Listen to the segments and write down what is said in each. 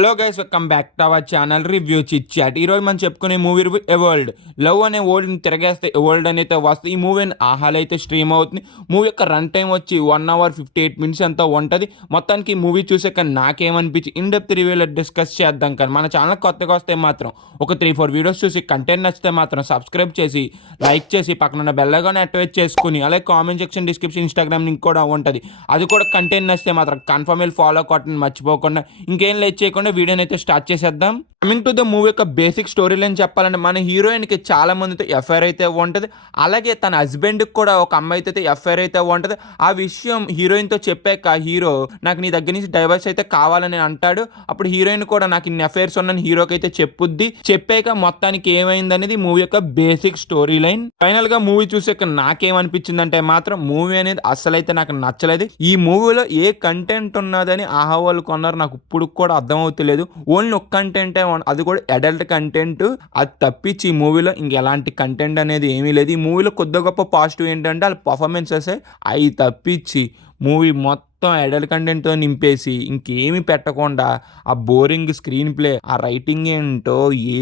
Hello guys, welcome back to our channel review chit chat. ఈరోజు మనం చెప్పుకునే movie review a world. Love అనే వరల్డ్ని తిరగేస్తే ఎ వరల్డ్ అనేది వస్తుంది. ఈ మూవీ ఆహాలో అయితే స్ట్రీమ్ అవుతుంది. మూవీ యొక్క రన్ టైం వచ్చి 1 hour 58 minutes ఎంతో ఉంటుంది. మొత్తానికి ఈ మూవీ చూసాక నాకేమనిపించి ఇన్ డెప్త్ రివ్యూలో డిస్కస్ చేద్దాం. కానీ మన ఛానల్ కొత్తగా వస్తే మాత్రం ఒక 3-4 వీడియోస్ చూసి కంటెంట్ నచ్చితే మాత్రం సబ్స్క్రైబ్ చేసి లైక్ చేసి పక్కన ఉన్న బెల్ ఐకాన్ యాక్టివేట్ చేసుకుని, అలాగే comment section, description, Instagram link కూడా ఉంటుంది. అది కూడా కంటెంట్ నచ్చితే మాత్రం కన్ఫర్మ్ వెళ్ళి ఫాలో కొట్టండి మర్చిపోకుండా. ఇంకేం లేట్ చేయకుండా వీడియోని అయితే స్టార్ట్ చేసేద్దాం. కమింగ్ టు ద మూవీ యొక్క బేసిక్ స్టోరీ లైన్ చెప్పాలంటే, మన హీరోయిన్కి చాలా మందితో ఎఫ్ఐఆర్ అయితే ఉంటుంది. అలాగే తన హస్బెండ్కి కూడా ఒక అమ్మాయితో అయితే ఎఫ్ఐఆర్ అయితే ఉంటుంది. ఆ విషయం హీరోయిన్తో చెప్పాక హీరో నాకు నీ దగ్గర నుంచి డైవర్స్ అయితే కావాలని అంటాడు. అప్పుడు హీరోయిన్ కూడా నాకు ఇన్ని అఫైర్స్ ఉన్న హీరోకి అయితే చెప్పుద్ది. చెప్పాక మొత్తానికి ఏమైంది అనేది మూవీ యొక్క బేసిక్ స్టోరీ లైన్. ఫైనల్ గా మూవీ చూసాక నాకేమనిపించింది అంటే మాత్రం మూవీ అనేది అస్సలైతే నాకు నచ్చలేదు. ఈ మూవీలో ఏ కంటెంట్ ఉన్నదని ఆహా వాళ్ళు కొన్నారు నాకు ఇప్పుడు కూడా అర్థమవుతలేదు. ఓన్లీ ఒక కంటెంటే, అది కూడా అడల్ట్ కంటెంట్. అది తప్పించి ఈ మూవీలో ఇంకెలాంటి కంటెంట్ అనేది ఏమీ లేదు. ఈ మూవీలో కొద్ది గొప్ప పాజిటివ్ ఏంటంటే వాళ్ళ పర్ఫార్మెన్సెస్. అవి తప్పించి మూవీ మొత్తం అడల్ట్ కంటెంట్తో నింపేసి ఇంకేమి పెట్టకుండా ఆ బోరింగ్ స్క్రీన్ ప్లే, ఆ రైటింగ్ ఏంటో ఏ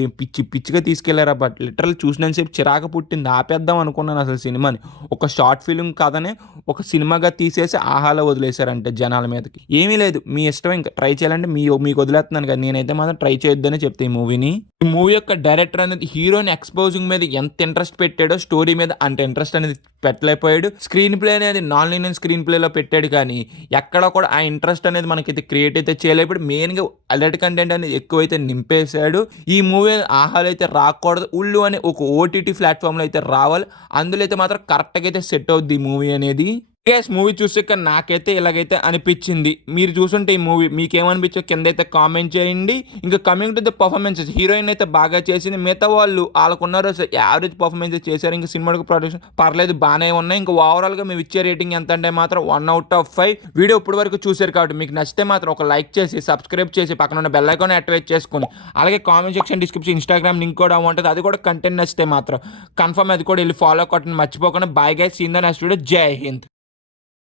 పిచ్చిగా తీసుకెళ్లారా. బట్ లిటరల్ చూసినంతసేపు చిరాకు పుట్టింది, ఆపేద్దాం అనుకున్నాను అసలు సినిమాని. ఒక షార్ట్ ఫిల్మ్ కథనే ఒక సినిమాగా తీసేసి ఆహాలో వదిలేశారంటే జనాల మీదకి. ఏమీ లేదు, మీ ఇష్టం, ఇంకా ట్రై చేయాలంటే మీకు వదిలేస్తున్నాను కదా. నేనైతే మాత్రం ట్రై చేయొద్దనే చెప్తే ఈ మూవీని. ఈ మూవీ యొక్క డైరెక్టర్ అనేది హీరోని ఎక్స్పోజింగ్ మీద ఎంత ఇంట్రెస్ట్ పెట్టాడో స్టోరీ మీద అంత ఇంట్రెస్ట్ అనేది పెట్టలేకపోయాడు. స్క్రీన్ ప్లే అనేది నాన్ లీనియర్ స్క్రీన్ ప్లేలో పెట్టాడు, కానీ ఎక్కడ కూడా ఆ ఇంట్రెస్ట్ అనేది మనకైతే క్రియేట్ అయితే చేయలేకపోయాడు. మెయిన్గా అలర్ట్ కంటెంట్ అనేది ఎక్కువైతే నింపేశాడు. ఈ మూవీ ఆహాలో అయితే రాకూడదు, ఉల్లు అనే ఒక ఓటీటీ ప్లాట్ఫామ్లో అయితే రావాలి. అందులో అయితే మాత్రం కరెక్ట్గా అయితే సెట్ అవుద్ది ఈ మూవీ అనేది. గైస్, మూవీ చూసాక నాకైతే ఇలాగైతే అనిపించింది. మీరు చూసుంటే ఈ మూవీ మీకేమనిపించో కింద అయితే కామెంట్ చేయండి. ఇంకా coming to the performances, heroine అయితే బాగా చేసింది. మిగతా వాళ్ళు వాళ్ళకున్నారు యావరేజ్ పర్ఫార్మెన్స్ చేశారు. ఇంకా సినిమా ప్రొడక్షన్ పర్లేదు, బాగానే ఉన్నాయి. ఇంకా ఓవరాల్గా మేము ఇచ్చే రేటింగ్ ఎంత అంటే మాత్రం 1 out of 5. వీడియో ఇప్పుడు వరకు చూశారు కాబట్టి మీకు నచ్చితే మాత్రం ఒక లైక్ చేసి సబ్స్క్రైబ్ చేసి పక్కన ఉన్న బెల్ ఐకాన్ యాక్టివేట్ చేసుకుని, అలాగే comment section, description, Instagram link కూడా ఉంటుంది. అది కూడా కంటెంట్ నచ్చితే మాత్రం కన్ఫర్మ్ అది కూడా వెళ్ళి ఫాలో కొట్టండి మర్చిపోకుండా. Bye guys, seen the next video. Jai Hind.